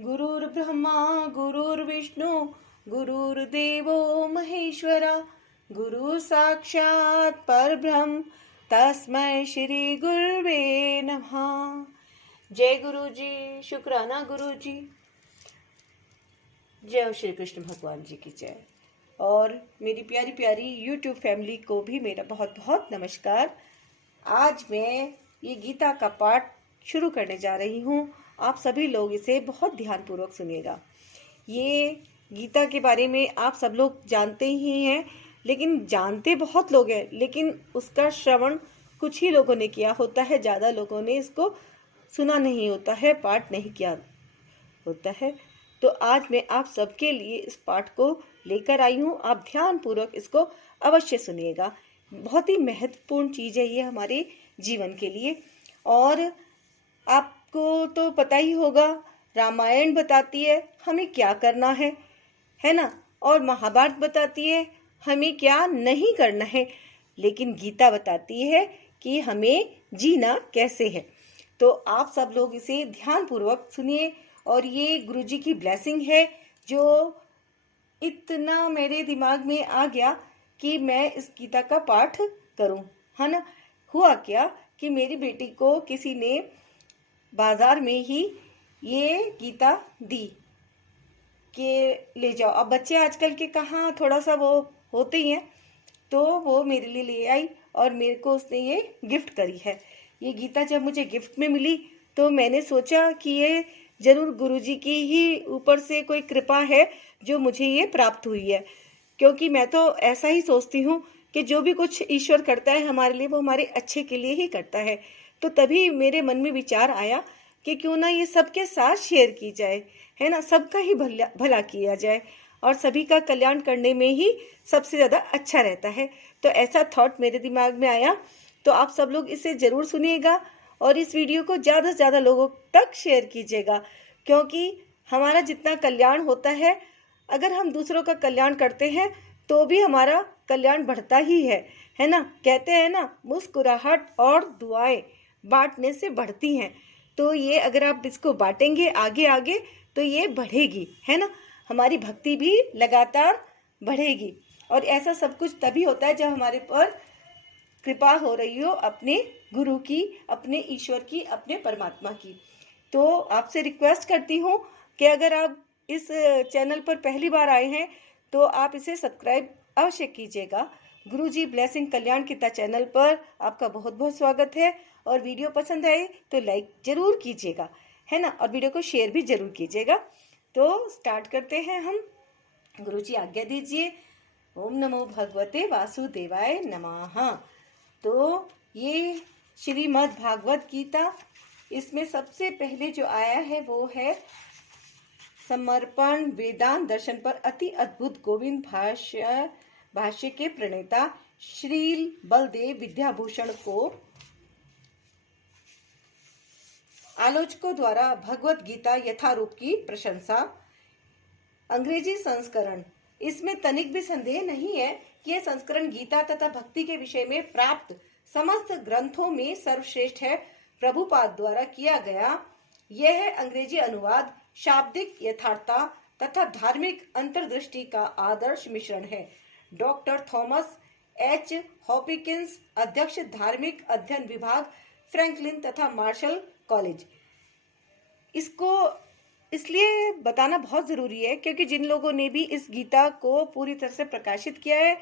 गुरुर्ब्रह्मा गुरुर्विष्णु गुरुर्देवो महेश्वरा गुरु साक्षात् परब्रह्म तस्मै श्री गुरुवे नमः। जय गुरु जी, शुक्राना गुरु जी। जय श्री कृष्ण भगवान जी की जय। और मेरी प्यारी प्यारी यूट्यूब फैमिली को भी मेरा बहुत बहुत नमस्कार। आज मैं ये गीता का पाठ शुरू करने जा रही हूँ। आप सभी लोग इसे बहुत ध्यानपूर्वक सुनिएगा। ये गीता के बारे में आप सब लोग जानते ही हैं, लेकिन जानते बहुत लोग हैं, लेकिन उसका श्रवण कुछ ही लोगों ने किया होता है, ज़्यादा लोगों ने इसको सुना नहीं होता है, पाठ नहीं किया होता है। तो आज मैं आप सबके लिए इस पाठ को लेकर आई हूँ। आप ध्यानपूर्वक इसको अवश्य सुनिएगा। बहुत ही महत्वपूर्ण चीज़ है ये हमारे जीवन के लिए। और आपको तो पता ही होगा, रामायण बताती है हमें क्या करना है ना, और महाभारत बताती है हमें क्या नहीं करना है, लेकिन गीता बताती है कि हमें जीना कैसे है। तो आप सब लोग इसे ध्यानपूर्वक सुनिए। और ये गुरुजी की ब्लेसिंग है जो इतना मेरे दिमाग में आ गया कि मैं इस गीता का पाठ करूं, है ना। हुआ क्या कि मेरी बेटी को किसी ने बाजार में ही ये गीता दी कि ले जाओ। अब बच्चे आजकल के कहाँ थोड़ा सा वो होते ही हैं, तो वो मेरे लिए ले आई और मेरे को उसने ये गिफ्ट करी है। ये गीता जब मुझे गिफ्ट में मिली तो मैंने सोचा कि ये जरूर गुरुजी की ही ऊपर से कोई कृपा है जो मुझे ये प्राप्त हुई है। क्योंकि मैं तो ऐसा ही सोचती हूँ कि जो भी कुछ ईश्वर करता है हमारे लिए, वो हमारे अच्छे के लिए ही करता है। तो तभी मेरे मन में विचार आया कि क्यों ना ये सबके साथ शेयर की जाए, है ना। सबका ही भला किया जाए और सभी का कल्याण करने में ही सबसे ज़्यादा अच्छा रहता है। तो ऐसा थॉट मेरे दिमाग में आया। तो आप सब लोग इसे ज़रूर सुनिएगा और इस वीडियो को ज़्यादा से ज़्यादा लोगों तक शेयर कीजिएगा, क्योंकि हमारा जितना कल्याण होता है, अगर हम दूसरों का कल्याण करते हैं तो भी हमारा कल्याण बढ़ता ही है ना। कहते हैं ना, मुस्कुराहट और दुआएं बांटने से बढ़ती हैं। तो ये अगर आप इसको बांटेंगे आगे आगे तो ये बढ़ेगी, है ना। हमारी भक्ति भी लगातार बढ़ेगी। और ऐसा सब कुछ तभी होता है जब हमारे पर कृपा हो रही हो अपने गुरु की, अपने ईश्वर की, अपने परमात्मा की। तो आपसे रिक्वेस्ट करती हूँ कि अगर आप इस चैनल पर पहली बार आए हैं तो आप इसे सब्सक्राइब अवश्य कीजिएगा। गुरुजी ब्लेसिंग कल्याण गीता चैनल पर आपका बहुत बहुत स्वागत है। और वीडियो पसंद आए तो लाइक जरूर कीजिएगा, है ना, और वीडियो को शेयर भी जरूर कीजिएगा। तो स्टार्ट करते हैं हम। गुरुजी आज्ञा दीजिए। ओम नमो भगवते वासुदेवाय नमः। तो ये श्रीमद् भागवत गीता, इसमें सबसे पहले जो आया है वो है समर्पण वेदांत दर्शन पर अति अद्भुत गोविंद भाष्य के प्रणेता श्रील बलदेव विद्याभूषण को आलोचकों द्वारा भगवत गीता यथारूप की प्रशंसा। अंग्रेजी संस्करण, इसमें तनिक भी संदेह नहीं है कि यह संस्करण गीता तथा भक्ति के विषय में प्राप्त समस्त ग्रंथों में सर्वश्रेष्ठ है। प्रभुपाद द्वारा किया गया यह अंग्रेजी अनुवाद शाब्दिक यथार्थता तथा धार्मिक अंतर्दृष्टि का आदर्श मिश्रण है। डॉक्टर थॉमस एच हॉपिकिंस, अध्यक्ष धार्मिक अध्ययन विभाग, फ्रैंकलिन तथा मार्शल कॉलेज। इसको इसलिए बताना बहुत ज़रूरी है क्योंकि जिन लोगों ने भी इस गीता को पूरी तरह से प्रकाशित किया है,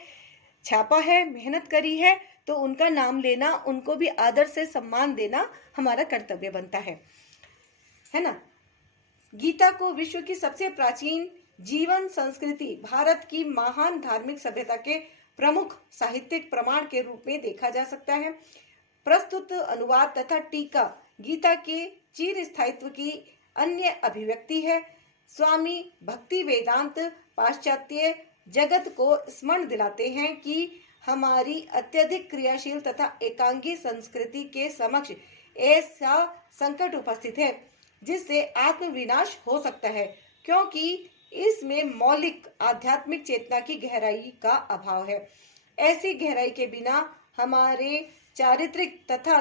छापा है, मेहनत करी है, तो उनका नाम लेना, उनको भी आदर से सम्मान देना हमारा कर्तव्य बनता है ना। गीता को विश्व की सबसे प्राचीन जीवन संस्कृति, भारत की महान धार्मिक सभ्यता के प्रमुख साहित्यिक प्रमाण के रूप में देखा जा सकता है। प्रस्तुत अनुवाद तथा टीका गीता के चिर स्थायित्व की अन्य अभिव्यक्ति है। स्वामी भक्ति वेदांत पाश्चात्य जगत को स्मरण दिलाते हैं कि हमारी अत्यधिक क्रियाशील तथा एकांगी संस्कृति के समक्ष ऐसा संकट उपस्थित है जिससे आत्मविनाश हो सकता है, क्योंकि इसमें मौलिक आध्यात्मिक चेतना की गहराई का अभाव है। ऐसी गहराई के बिना हमारे चारित्रिक तथा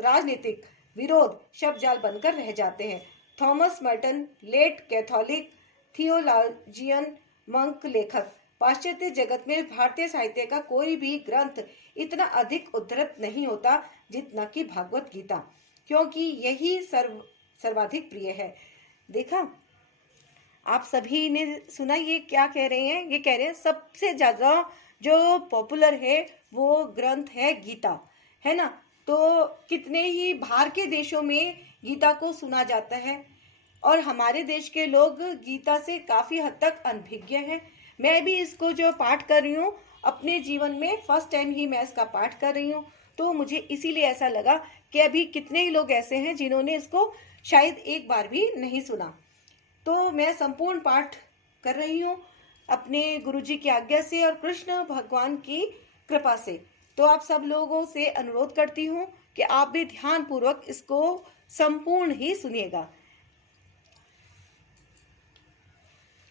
राजनीतिक विरोध शब्दजाल बनकर रह जाते हैं। Thomas Merton, late Catholic theologian, monk, लेखक। पाश्चात्य जगत में भारतीय साहित्य का कोई भी ग्रंथ इतना अधिक उद्धृत नहीं होता जितना कि भागवत गीता, क्योंकि यही सर्वाधिक प्रिय है। देखा, आप सभी ने सुना ये क्या कह रहे हैं? ये कह रहे हैं सबसे ज्यादा जो पॉपुलर है वो ग्रंथ है गीता, है ना। तो कितने ही बाहर के देशों में गीता को सुना जाता है और हमारे देश के लोग गीता से काफी हद तक अनभिज्ञ हैं। मैं भी इसको जो पाठ कर रही हूँ अपने जीवन में फर्स्ट टाइम ही मैं इसका पाठ कर रही हूँ, तो मुझे इसीलिए ऐसा लगा कि अभी कितने ही लोग ऐसे हैं जिन्होंने इसको शायद एक बार भी नहीं सुना। तो मैं संपूर्ण पाठ कर रही हूँ अपने गुरुजी की आज्ञा से और कृष्ण भगवान की कृपा से। तो आप सब लोगों से अनुरोध करती हूँ कि आप भी ध्यान पूर्वक इसको संपूर्ण ही सुनिएगा।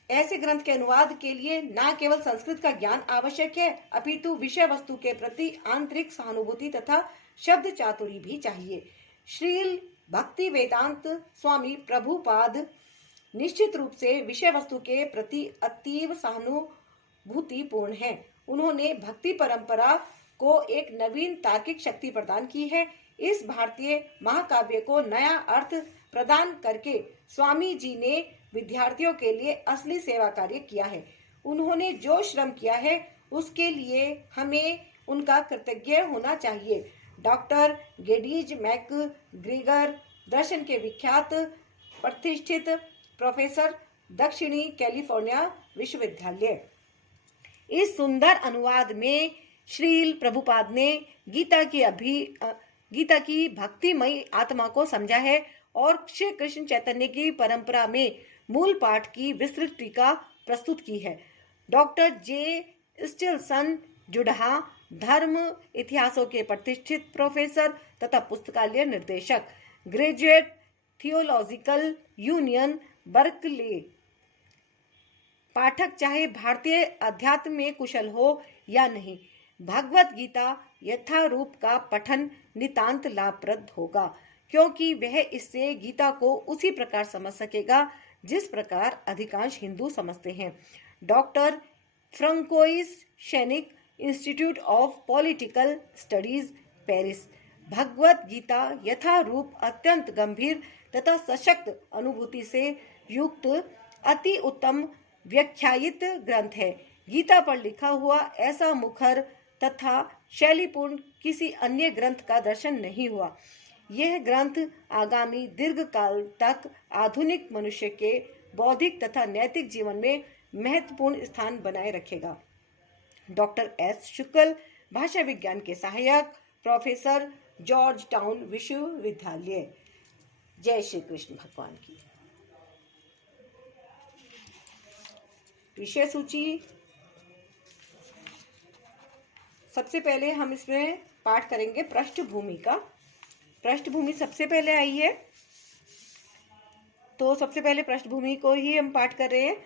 ऐसे ग्रंथ के अनुवाद के लिए न केवल संस्कृत का ज्ञान आवश्यक है, अपितु विषय वस्तु के प्रति आंतरिक सहानुभूति तथा शब्द चातुरी भी चाहिए। श्रील भक्ति वेदांत स्वामी प्रभुपाद निश्चित रूप से विषय वस्तु के प्रति अतीव सहानुभूतिपूर्ण है। उन्होंने भक्ति परंपरा को एक नवीन तार्किक शक्ति प्रदान की है। इस भारतीय महाकाव्य को नया अर्थ प्रदान करके स्वामी जी ने विद्यार्थियों के लिए असली सेवा कार्य किया है। उन्होंने जो श्रम किया है उसके लिए हमें उनका कृतज्ञ होना चाहिए। डॉक्टर गेडीज मैक ग्रीगर, दर्शन के विख्यात प्रतिष्ठित प्रोफेसर, दक्षिणी कैलिफोर्निया विश्वविद्यालय। इस सुंदर अनुवाद में श्रील प्रभुपाद ने गीता की भक्तिमयी आत्मा को समझा है और श्री कृष्ण चैतन्य की परंपरा में मूल पाठ की विस्तृत टीका प्रस्तुत की है। डॉक्टर जे स्टिलसन जुड़हा, धर्म इतिहासों के प्रतिष्ठित प्रोफेसर तथा पुस्तकालय निर्देशक, ग्रेजुएट थियोलॉजिकल यूनियन बर्कले। पाठक चाहे भारतीय अध्यात्म में कुशल हो या नहीं, भगवत गीता यथारूप का पठन नितांत लाभप्रद होगा, क्योंकि वह इससे गीता को उसी प्रकार समझ सकेगा जिस प्रकार अधिकांश हिंदू समझते हैं। डॉक्टर फ्रांकोइस सैनिक, institute of political studies, Paris. Bhagavad Gita Yatharupa अत्यंत गंभीर तथा सशक्त अनुभूति से युक्त अति उत्तम व्याख्यायित ग्रंथ है। गीता पर लिखा हुआ ऐसा मुखर तथा शैलीपूर्ण किसी अन्य ग्रंथ का दर्शन नहीं हुआ। यह ग्रंथ आगामी दीर्घ काल तक आधुनिक मनुष्य के बौद्धिक तथा नैतिक जीवन में महत्वपूर्ण स्थान बनाए रखेगा। डॉक्टर एस शुक्ल, भाषा विज्ञान के सहायक, प्रोफेसर, जॉर्ज टाउन विश्वविद्यालय। जय श्री कृष्ण भगवान की। विषय सूची। सबसे पहले हम इसमें पाठ करेंगे पृष्ठभूमि का। पृष्ठभूमि सबसे पहले आई है, तो सबसे पहले पृष्ठभूमि को ही हम पाठ कर रहे हैं।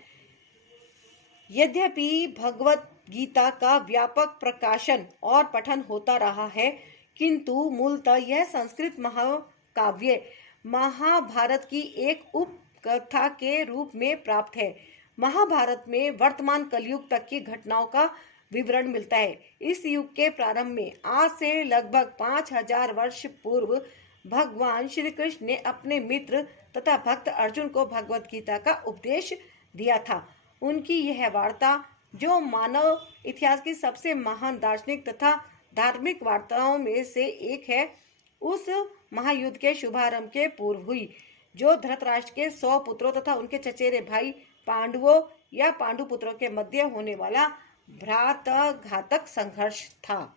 यद्यपि भगवत गीता का व्यापक प्रकाशन और पठन होता रहा है, किंतु मूलतः यह संस्कृत महाकाव्य महाभारत की एक उपकथा के रूप में प्राप्त है। महाभारत में वर्तमान कलयुग तक की घटनाओं का विवरण मिलता है। इस युग के प्रारंभ में आज से लगभग 5000 वर्ष पूर्व भगवान श्री कृष्ण ने अपने मित्र तथा भक्त अर्जुन को भगवत गीता का उपदेश दिया था। उनकी यह वार्ता, जो मानव इतिहास की सबसे महान दार्शनिक तथा धार्मिक वार्ताओं में से एक है, उस महायुद्ध के शुभारंभ के पूर्व हुई, जो धृतराष्ट्र के 100 पुत्रों तथा उनके चचेरे भाई पांडवों या पांडुपुत्रों के मध्य होने वाला भ्रातघातक संघर्ष था।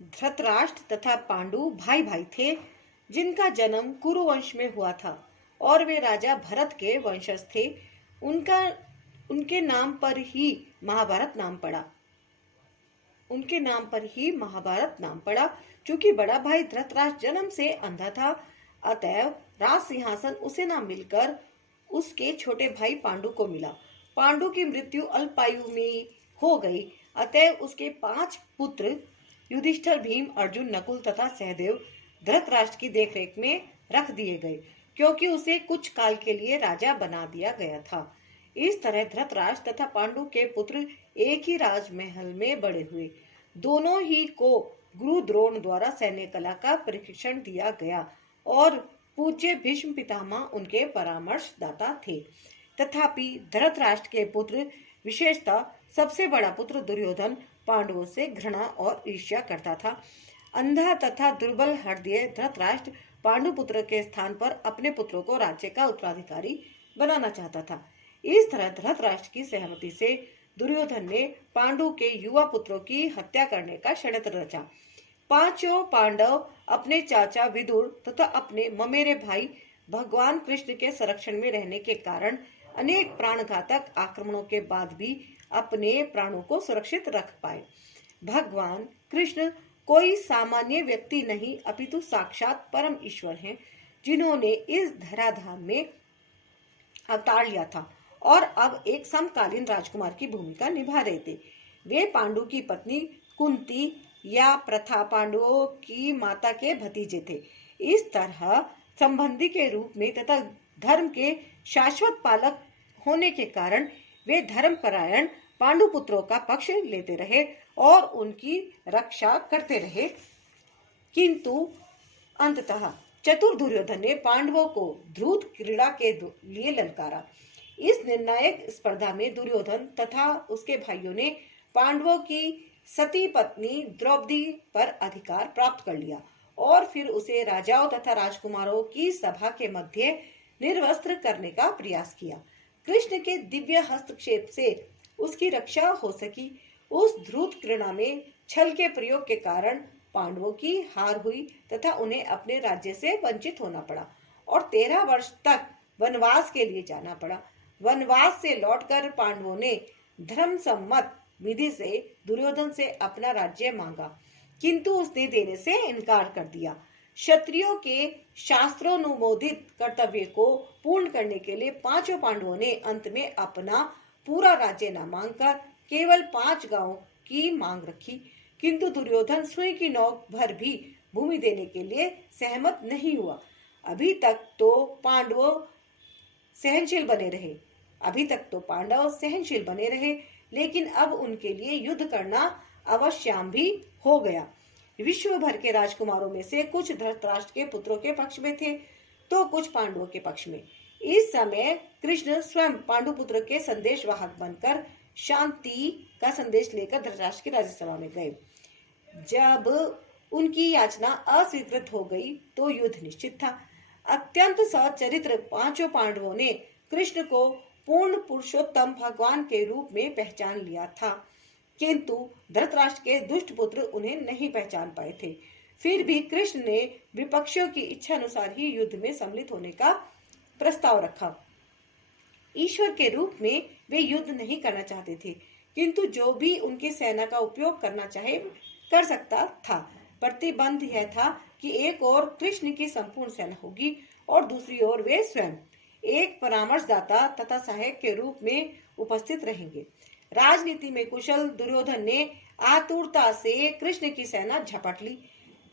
धृतराष्ट्र तथा पांडु भाई भाई थे, जिनका जन्म कुरुवंश में हुआ था और वे राजा भरत के वंशज थे। उनके नाम पर ही महाभारत नाम पड़ा। चूंकि बड़ा भाई धृतराष्ट्र जन्म से अंधा था, अतएव राज सिंहासन उसे न मिलकर उसके छोटे भाई पांडु को मिला। पांडु की मृत्यु अल्पायु में हो गई, अतएव उसके 5 पुत्र युधिष्ठिर, भीम, अर्जुन, नकुल तथा सहदेव धृतराष्ट्र की देखरेख में रख दिए गए। क्योंकि उसे कुछ काल के लिए राजा बना दिया गया था। इस तरह धृतराष्ट्र तथा पांडु के पुत्र एक ही राजमहल में बड़े हुए। दोनों ही को गुरु द्रोण द्वारा सैन्य कला का प्रशिक्षण दिया गया और पूज्य भीष्म पितामह उनके परामर्शदाता थे। तथापि धृतराष्ट्र के पुत्र, विशेषतः सबसे बड़ा पुत्र दुर्योधन, पांडवों से घृणा और ईर्ष्या करता था। अंधा तथा दुर्बल हृदय धृतराष्ट्र पांडुपुत्र के स्थान पर अपने पुत्रों को राज्य का उत्तराधिकारी बनाना चाहता था। इस तरह धृतराष्ट्र की सहमति से दुर्योधन ने पांडु के युवा पुत्रों की हत्या करने का षड्यंत्र रचा। पांचों पांडव अपने चाचा विदुर तथा अपने ममेरे भाई भगवान कृष्ण के संरक्षण में रहने के कारण अनेक प्राणघातक आक्रमणों के बाद भी अपने प्राणों को सुरक्षित रख पाए। भगवान कृष्ण कोई सामान्य व्यक्ति नहीं, अपितु साक्षात परम ईश्वर हैं, जिन्होंने इस धराधाम में अवतार लिया था और अब एक समकालीन राजकुमार की भूमिका निभा रहे थे। वे पांडु की पत्नी कुंती या प्रथा पांडवों की माता के भतीजे थे। इस तरह संबंधी के रूप में तथा धर्म के शाश्वत पालक होने के कारण वे धर्मपरायण पांडुपुत्रों का पक्ष लेते रहे और उनकी रक्षा करते रहे। किंतु अंततः चतुर दुर्योधन ने पांडवों को ध्रुव क्रीड़ा के लिए ललकारा। इस निर्णायक स्पर्धा में दुर्योधन तथा उसके भाइयों ने पांडवों की सती पत्नी द्रौपदी पर अधिकार प्राप्त कर लिया और फिर उसे राजाओं तथा राजकुमारों की सभा के मध्य निर्वस्त्र करने का प्रयास किया। कृष्ण के दिव्य हस्तक्षेप से उसकी रक्षा हो सकी। उस ध्रुव क्रीड़ा में छल के प्रयोग के कारण पांडवों की हार हुई तथा उन्हें अपने राज्य से वंचित होना पड़ा और 13 वर्ष तक वनवास के लिए जाना पड़ा। वनवास से लौटकर पांडवों ने धर्म सम्मत विधि से दुर्योधन से अपना राज्य मांगा, किंतु उसने देने से इनकार कर दिया। क्षत्रियों के शास्त्रोनुमोदित कर्तव्य को पूर्ण करने के लिए पांचों पांडवों ने अंत में अपना पूरा राज्य न मांगकर केवल 5 गांवों की मांग रखी, किंतु दुर्योधन सुई की नोक भर भी भूमि देने के लिए सहमत नहीं हुआ। अभी तक तो पांडव सहनशील बने रहे, लेकिन अब उनके लिए युद्ध करना अवश्यम भी हो गया। विश्व भर के राजकुमारों में से कुछ धृतराष्ट्र के पुत्रों के पक्ष में थे तो कुछ पांडवों के पक्ष में। इस समय कृष्ण स्वयं पांडुपुत्र के संदेशवाहक बनकर शांति का संदेश लेकर धृतराष्ट्र की राज्यसभा में गए। जब उनकी याचना अस्वीकृत हो गई तो युद्ध निश्चित था। अत्यंत सच्चरित्र पांचों पांडवों ने कृष्ण को पूर्ण पुरुषोत्तम भगवान के रूप में पहचान लिया था, किंतु धृतराष्ट्र के दुष्ट पुत्र उन्हें नहीं पहचान पाए थे। फिर भी कृष्ण ने विपक्षियों की इच्छा अनुसार ही युद्ध में सम्मिलित होने का प्रस्ताव रखा। ईश्वर के रूप में वे युद्ध नहीं करना चाहते थे, किंतु जो भी उनकी सेना का उपयोग करना चाहे कर सकता था। प्रतिबंध यह था कि एक ओर कृष्ण की संपूर्ण सेना होगी और दूसरी ओर वे स्वयं एक परामर्शदाता तथा सहायक के रूप में उपस्थित रहेंगे। राजनीति में कुशल दुर्योधन ने आतुरता से कृष्ण की सेना झपट ली,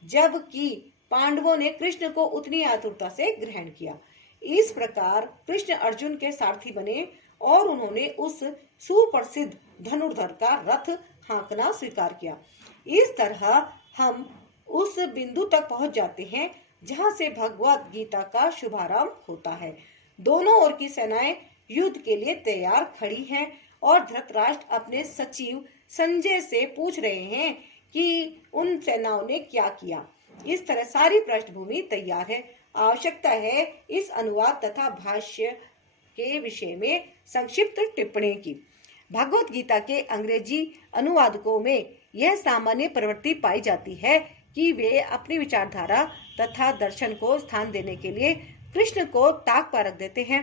जबकि पांडवों ने कृष्ण को उतनी आतुरता से ग्रहण किया। इस प्रकार कृष्ण अर्जुन के सारथी बने और उन्होंने उस सुप्रसिद्ध धनुर्धर का रथ हाँकना स्वीकार किया। इस तरह हम उस बिंदु तक पहुंच जाते हैं जहां से भगवत गीता का शुभारंभ होता है। दोनों ओर की सेनाएं युद्ध के लिए तैयार खड़ी हैं और धृतराष्ट्र अपने सचिव संजय से पूछ रहे हैं कि उन सेनाओं ने क्या किया। इस तरह सारी पृष्ठभूमि तैयार है। आवश्यकता है इस अनुवाद तथा भाष्य के विषय में संक्षिप्त टिप्पणी की। भगवत गीता के अंग्रेजी अनुवादकों में यह सामान्य प्रवृत्ति पाई जाती है कि वे अपनी विचारधारा तथा दर्शन को स्थान देने के लिए कृष्ण को ताक पर रख देते हैं।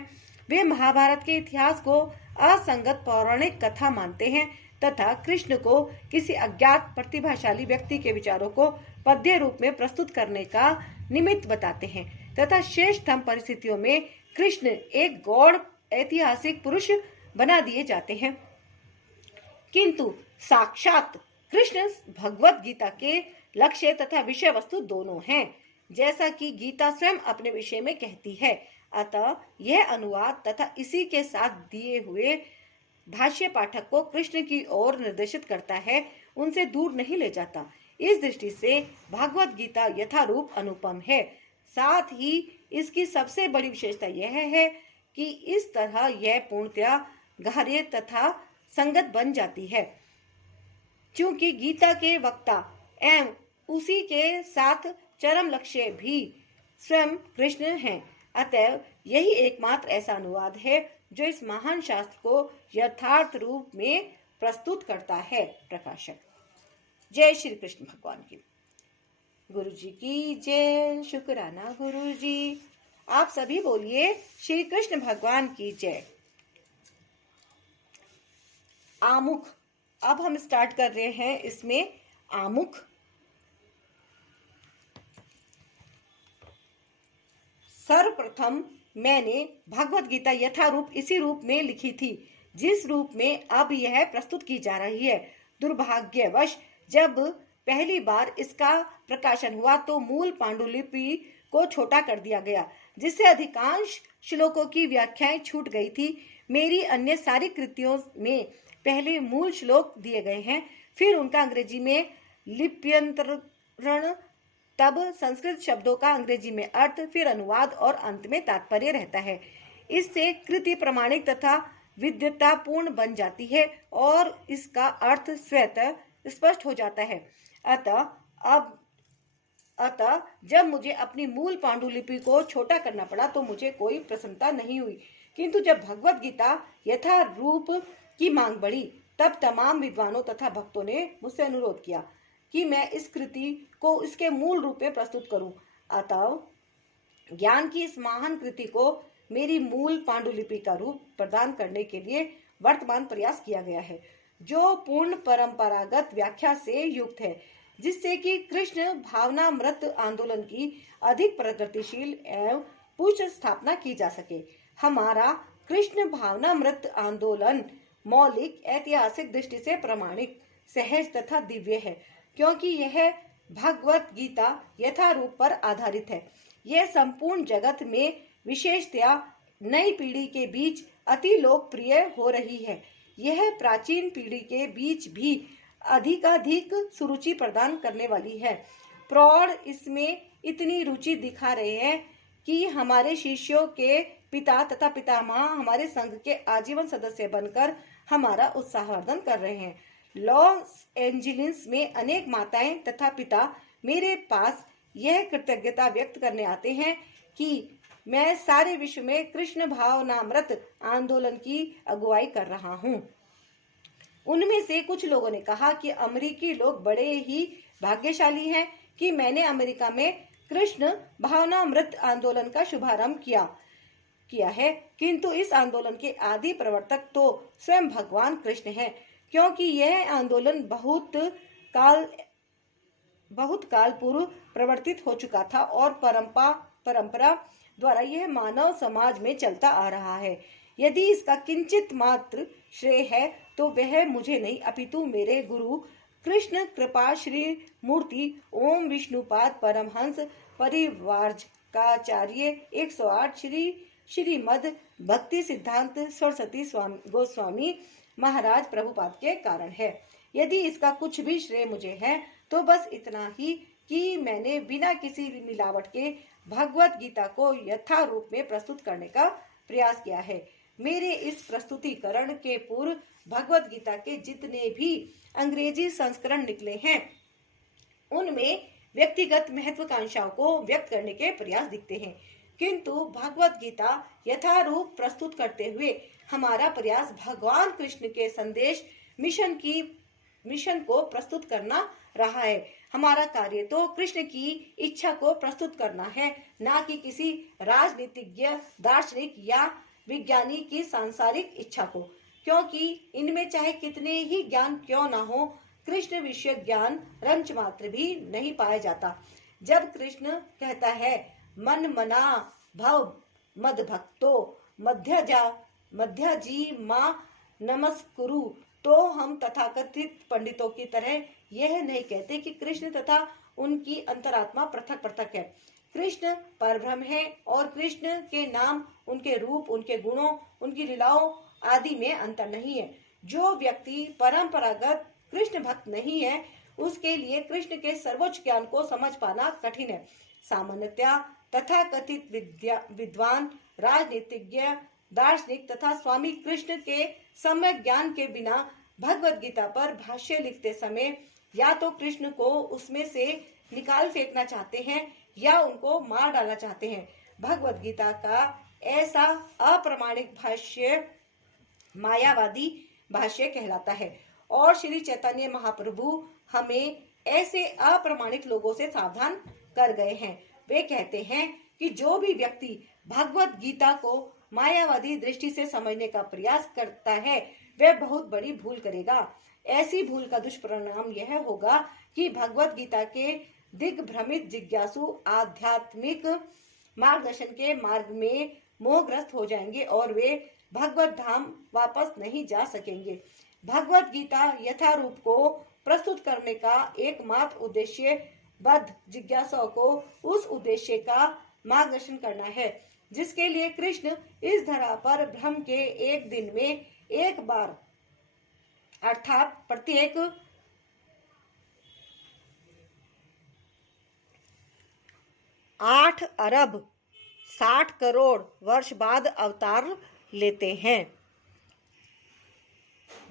वे महाभारत के इतिहास को असंगत पौराणिक कथा मानते हैं तथा कृष्ण को किसी अज्ञात प्रतिभाशाली व्यक्ति के विचारों को पद्य रूप में प्रस्तुत करने का निमित्त बताते हैं तथा श्रेष्ठतम परिस्थितियों में कृष्ण एक गौड़ ऐतिहासिक पुरुष बना दिए जाते हैं, किंतु साक्षात कृष्ण भगवत गीता के लक्ष्य तथा विषय वस्तु दोनों हैं। जैसा कि गीता स्वयं अपने विषय में कहती है। अतः यह अनुवाद तथा इसी के साथ दिए हुए भाष्य पाठक को कृष्ण की ओर निर्देशित करता है, उनसे दूर नहीं ले जाता। इस दृष्टि से भागवत गीता यथारूप अनुपम है। साथ ही इसकी सबसे बड़ी विशेषता यह है कि इस तरह यह पूर्णतया ग्राह्य तथा संगत बन जाती है, क्योंकि गीता के वक्ता एवं उसी के साथ चरम लक्ष्य भी स्वयं कृष्ण हैं। अतएव यही एकमात्र ऐसा अनुवाद है जो इस महान शास्त्र को यथार्थ रूप में प्रस्तुत करता है। प्रकाशक। जय श्री कृष्ण भगवान की। गुरु जी की जय। शुक्राना गुरु जी। आप सभी बोलिए श्री कृष्ण भगवान की जय। आमुख। अब हम स्टार्ट कर रहे हैं इसमें आमुख। सर्वप्रथम मैंने भगवत गीता यथारूप इसी रूप में लिखी थी जिस रूप में अब यह प्रस्तुत की जा रही है। दुर्भाग्यवश जब पहली बार इसका प्रकाशन हुआ तो मूल पांडुलिपि को छोटा कर दिया गया, जिससे अधिकांश श्लोकों की व्याख्याएं छूट गई थी। मेरी अन्य सारी कृतियों में पहले मूल श्लोक दिए गए हैं, फिर उनका अंग्रेजी में लिप्यंतरण, तब संस्कृत शब्दों का अंग्रेजी में अर्थ, फिर अनुवाद और अंत में तात्पर्य रहता है। इससे कृति प्रमाणिक तथा विद्वत्तापूर्ण बन जाती है और इसका अर्थ स्वतः स्पष्ट हो जाता है। अतः जब मुझे अपनी मूल पांडुलिपि को छोटा करना पड़ा तो मुझे कोई प्रसन्नता नहीं हुई, किंतु जब भगवत गीता यथारूप की मांग बढ़ी तब तमाम विद्वानों तथा भक्तों ने मुझसे अनुरोध किया कि मैं इस कृति को इसके मूल रूप में प्रस्तुत करूं। अतः ज्ञान की इस महान कृति को मेरी मूल पांडुलिपि का रूप प्रदान करने के लिए वर्तमान प्रयास किया गया है, जो पूर्ण परंपरागत व्याख्या से युक्त है, जिससे कि कृष्ण भावनामृत आंदोलन की अधिक प्रगतिशील एवं पुष्ट स्थापना की जा सके। हमारा कृष्ण भावनामृत आंदोलन मौलिक ऐतिहासिक दृष्टि से प्रमाणिक, सहज तथा दिव्य है, क्योंकि यह भगवत गीता यथारूप पर आधारित है। यह संपूर्ण जगत में विशेषतया नई पीढ़ी के बीच अति लोकप्रिय हो रही है। यह प्राचीन पीढ़ी के बीच भी अधिकाधिक सुरुचि प्रदान करने वाली है। प्रौढ़ इसमें इतनी रुचि दिखा रहे हैं कि हमारे शिष्यों के पिता तथा पितामह हमारे संघ के आजीवन सदस्य बनकर हमारा उत्साहवर्धन कर रहे हैं। लॉस एंजलिस में अनेक माताएं तथा पिता मेरे पास यह कृतज्ञता व्यक्त करने आते हैं कि मैं सारे विश्व में कृष्ण भावनामृत आंदोलन की अगुवाई कर रहा हूँ। उनमें से कुछ लोगों ने कहा कि अमेरिकी लोग बड़े ही भाग्यशाली हैं कि मैंने अमेरिका में कृष्ण भावनामृत आंदोलन का शुभारंभ किया है, किंतु इस आंदोलन के आदि प्रवर्तक तो स्वयं भगवान कृष्ण हैं, क्योंकि यह आंदोलन बहुत काल पूर्व प्रवर्तित हो चुका था और परंपरा द्वारा यह मानव समाज में चलता आ रहा है। यदि इसका किंचित मात्र श्रेय है तो वह मुझे नहीं अपितु मेरे गुरु कृष्ण कृपा श्री मूर्ति ओम विष्णुपाद परमहंस परिवारकाचार्य 108 श्रीमद भक्ति सिद्धांत सरस्वती गोस्वामी महाराज प्रभुपाद के कारण है। यदि इसका कुछ भी श्रेय मुझे है तो बस इतना ही कि मैंने बिना किसी मिलावट के भगवत गीता को यथारूप में प्रस्तुत करने का प्रयास किया है। मेरे इस प्रस्तुतिकरण के पूर्व भगवत गीता के जितने भी अंग्रेजी संस्करण निकले हैं उनमें व्यक्तिगत महत्वाकांक्षाओं को व्यक्त करने के प्रयास दिखते हैं, किंतु भगवत गीता यथारूप प्रस्तुत करते हुए हमारा प्रयास भगवान कृष्ण के संदेश मिशन को प्रस्तुत करना रहा है। हमारा कार्य तो कृष्ण की इच्छा को प्रस्तुत करना है, न कि किसी राजनीतिज्ञ, दार्शनिक या विज्ञानी की सांसारिक इच्छा को, क्योंकि इनमें चाहे कितने ही ज्ञान क्यों ना हो, कृष्ण विषय ज्ञान रंच मात्र भी नहीं पाया जाता। जब कृष्ण कहता है मन मना भव मद भक्तो मध्य जी माँ नमस्कुरु, तो हम तथाकथित पंडितों की तरह यह नहीं कहते कि कृष्ण तथा उनकी अंतरात्मा पृथक पृथक है। कृष्ण परब्रह्म है और कृष्ण के नाम, उनके रूप, उनके गुणों, उनकी लीलाओं आदि में अंतर नहीं है। जो व्यक्ति परंपरागत कृष्ण भक्त नहीं है, उसके लिए कृष्ण के सर्वोच्च ज्ञान को समझ पाना कठिन है। सामान्यतया तथाकथित विद्वान, राजनीतिज्ञ, दार्शनिक तथा स्वामी कृष्ण के सम्यक ज्ञान के बिना भगवत गीता पर भाष्य लिखते समय या तो कृष्ण को उसमें से निकाल फेंकना चाहते हैं या उनको मार डालना चाहते हैं। भगवत गीता का ऐसा अप्रमाणिक भाष्य मायावादी भाष्य कहलाता है और श्री चैतन्य महाप्रभु हमें ऐसे अप्रमाणिक लोगों से सावधान कर गए हैं। वे कहते हैं कि जो भी व्यक्ति भगवत गीता को मायावादी दृष्टि से समझने का प्रयास करता है, वह बहुत बड़ी भूल करेगा। ऐसी भूल का दुष्परिणाम यह होगा कि भगवत गीता के दिग्भ्रमित जिज्ञासु आध्यात्मिक मार्गदर्शन के मार्ग में मोहग्रस्त हो जाएंगे और वे भगवत धाम वापस नहीं जा सकेंगे। भगवत गीता यथारूप को प्रस्तुत करने का एकमात्र उद्देश्य बद्ध जिज्ञासुओं को उस उद्देश्य का मार्गदर्शन करना है जिसके लिए कृष्ण इस धरा पर ब्रह्म के एक दिन में एक बार अर्थात प्रत्येक 8 अरब 60 करोड़ वर्ष बाद अवतार लेते हैं।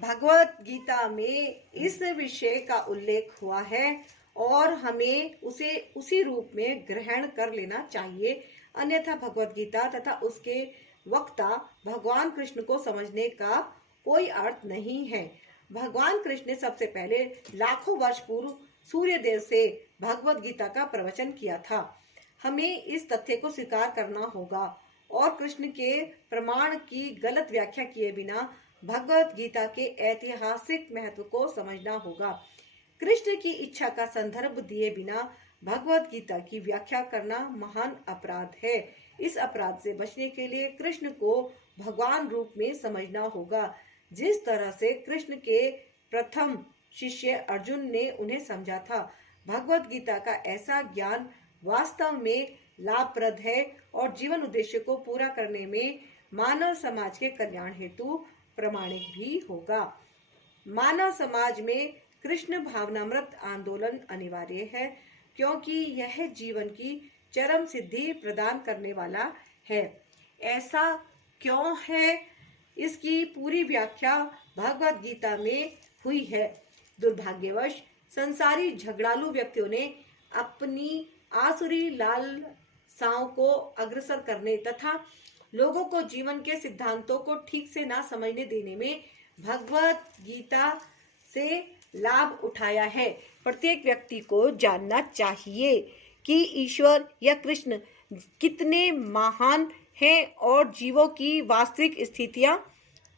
भगवत गीता में इस विषय का उल्लेख हुआ है और हमें उसे उसी रूप में ग्रहण कर लेना चाहिए, अन्यथा भगवत गीता तथा उसके वक्ता भगवान कृष्ण को समझने का कोई अर्थ नहीं है। भगवान कृष्ण ने सबसे पहले लाखों वर्ष पूर्व सूर्य देव से भगवत गीता का प्रवचन किया था। हमें इस तथ्य को स्वीकार करना होगा और कृष्ण के प्रमाण की गलत व्याख्या किए बिना भगवत गीता के ऐतिहासिक महत्व को समझना होगा। कृष्ण की इच्छा का संदर्भ दिए बिना भगवत गीता की व्याख्या करना महान अपराध है। इस अपराध से बचने के लिए कृष्ण को भगवान रूप में समझना होगा, जिस तरह से कृष्ण के प्रथम शिष्य अर्जुन ने उन्हें समझा था। भगवत गीता का ऐसा ज्ञान वास्तव में लाभप्रद है और जीवन उद्देश्य को पूरा करने में मानव समाज के कल्याण हेतु प्रमाणिक भी होगा। मानव समाज में कृष्ण भावनामृत आंदोलन अनिवार्य है क्योंकि यह जीवन की चरम सिद्धि प्रदान करने वाला है। ऐसा क्यों है, इसकी पूरी व्याख्या भगवत गीता में हुई है। दुर्भाग्यवश संसारी झगड़ालू व्यक्तियों ने अपनी आसुरी लालसाओं को अग्रसर करने तथा लोगों को जीवन के सिद्धांतों को ठीक से ना समझने देने में भगवत गीता से लाभ उठाया है। प्रत्येक व्यक्ति को जानना चाहिए कि ईश्वर या कृष्ण कितने महान हैं और जीवों की वास्तविक स्थितियां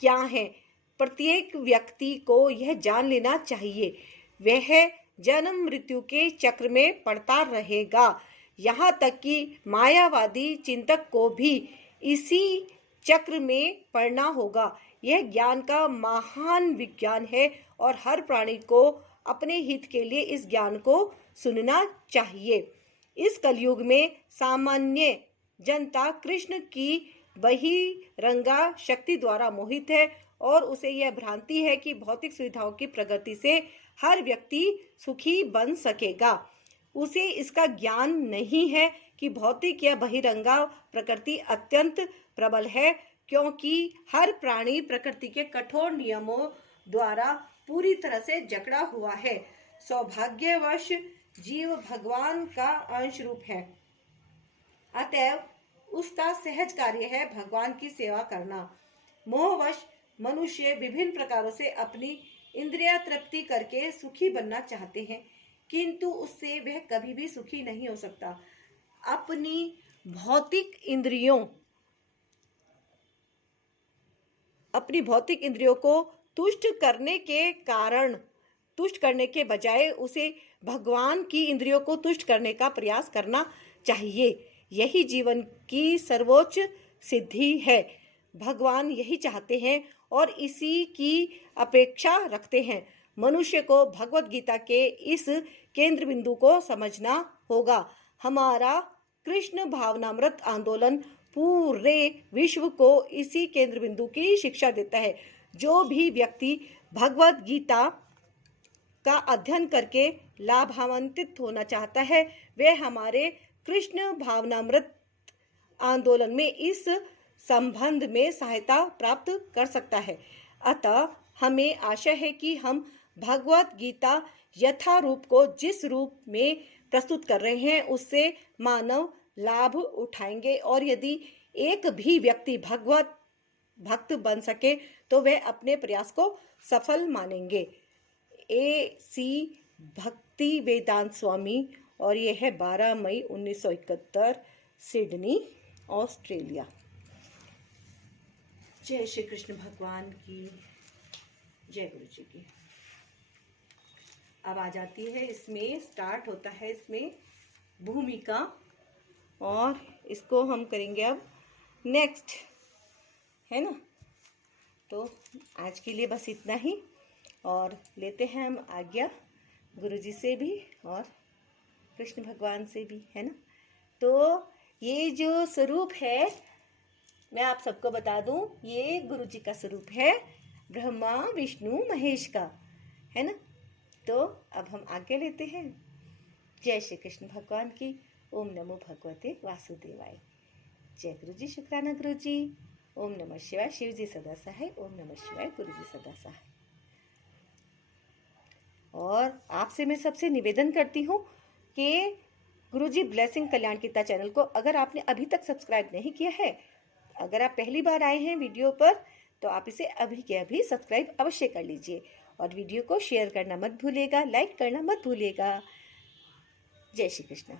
क्या हैं। प्रत्येक व्यक्ति को यह जान लेना चाहिए। वह जन्म मृत्यु के चक्र में पड़ता रहेगा। यहाँ तक कि मायावादी चिंतक को भी इसी चक्र में पड़ना होगा। यह ज्ञान का महान विज्ञान है और हर प्राणी को अपने हित के लिए इस ज्ञान को सुनना चाहिए। इस कलयुग में सामान्य जनता कृष्ण की बहिरंगा शक्ति द्वारा मोहित है और उसे यह भ्रांति है कि भौतिक सुविधाओं की प्रगति से हर व्यक्ति सुखी बन सकेगा। उसे इसका ज्ञान नहीं है कि भौतिक या बहिरंगा प्रकृति अत्यंत प्रबल है, क्योंकि हर प्राणी प्रकृति के कठोर नियमों द्वारा पूरी तरह से जकड़ा हुआ है। सौभाग्यवश जीव भगवान का अंश रूप है, अतएव उसका सहज कार्य है भगवान की सेवा करना। मोहवश मनुष्य विभिन्न प्रकारों से अपनी इंद्रिया तृप्ति करके सुखी बनना चाहते हैं, किंतु उससे वह कभी भी सुखी नहीं हो सकता। अपनी भौतिक इंद्रियों को तुष्ट करने के बजाय उसे भगवान की इंद्रियों को तुष्ट करने का प्रयास करना चाहिए। यही जीवन की सर्वोच्च सिद्धि है। भगवान यही चाहते हैं और इसी की अपेक्षा रखते हैं। मनुष्य को भगवत गीता के इस केंद्र बिंदु को समझना होगा। हमारा कृष्ण भावनामृत आंदोलन पूरे विश्व को इसी केंद्र बिंदु की शिक्षा देता है। जो भी व्यक्ति भगवत गीता का अध्ययन करके लाभान्वित होना चाहता है, वह हमारे कृष्ण भावनामृत आंदोलन में इस संबंध में सहायता प्राप्त कर सकता है। अतः हमें आशा है कि हम भगवत गीता यथारूप को जिस रूप में प्रस्तुत कर रहे हैं उससे मानव लाभ उठाएंगे, और यदि एक भी व्यक्ति भगवत भक्त बन सके तो वह अपने प्रयास को सफल मानेंगे। A.C. भक्ति वेदांत स्वामी, और यह है 12 मई 1971, सिडनी, ऑस्ट्रेलिया। जय श्री कृष्ण भगवान की जय। गुरु जी की। अब आ जाती है, इसमें स्टार्ट होता है इसमें भूमिका, और इसको हम करेंगे अब नेक्स्ट, है ना। तो आज के लिए बस इतना ही, और लेते हैं हम आज्ञा गुरु जी से भी और कृष्ण भगवान से भी, है ना। तो ये जो स्वरूप है, मैं आप सबको बता दूं, ये गुरु जी का स्वरूप है, ब्रह्मा विष्णु महेश का, है ना। तो अब हम आज्ञा लेते हैं। जय श्री कृष्ण भगवान की। ओम नमो भगवते वासुदेवाय। जय गुरु जी। शुक्राना गुरु जी। ओम नमः शिवाय। शिव जी सदा सहाय। ओम नमः शिवाय। गुरु जी सदा सहाय। और आपसे मैं सबसे निवेदन करती हूँ कि गुरुजी ब्लेसिंग कल्याण गीता चैनल को अगर आपने अभी तक सब्सक्राइब नहीं किया है, अगर आप पहली बार आए हैं वीडियो पर, तो आप इसे अभी के अभी सब्सक्राइब अवश्य कर लीजिए, और वीडियो को शेयर करना मत भूलिएगा, लाइक करना मत भूलिएगा। जय श्री कृष्ण।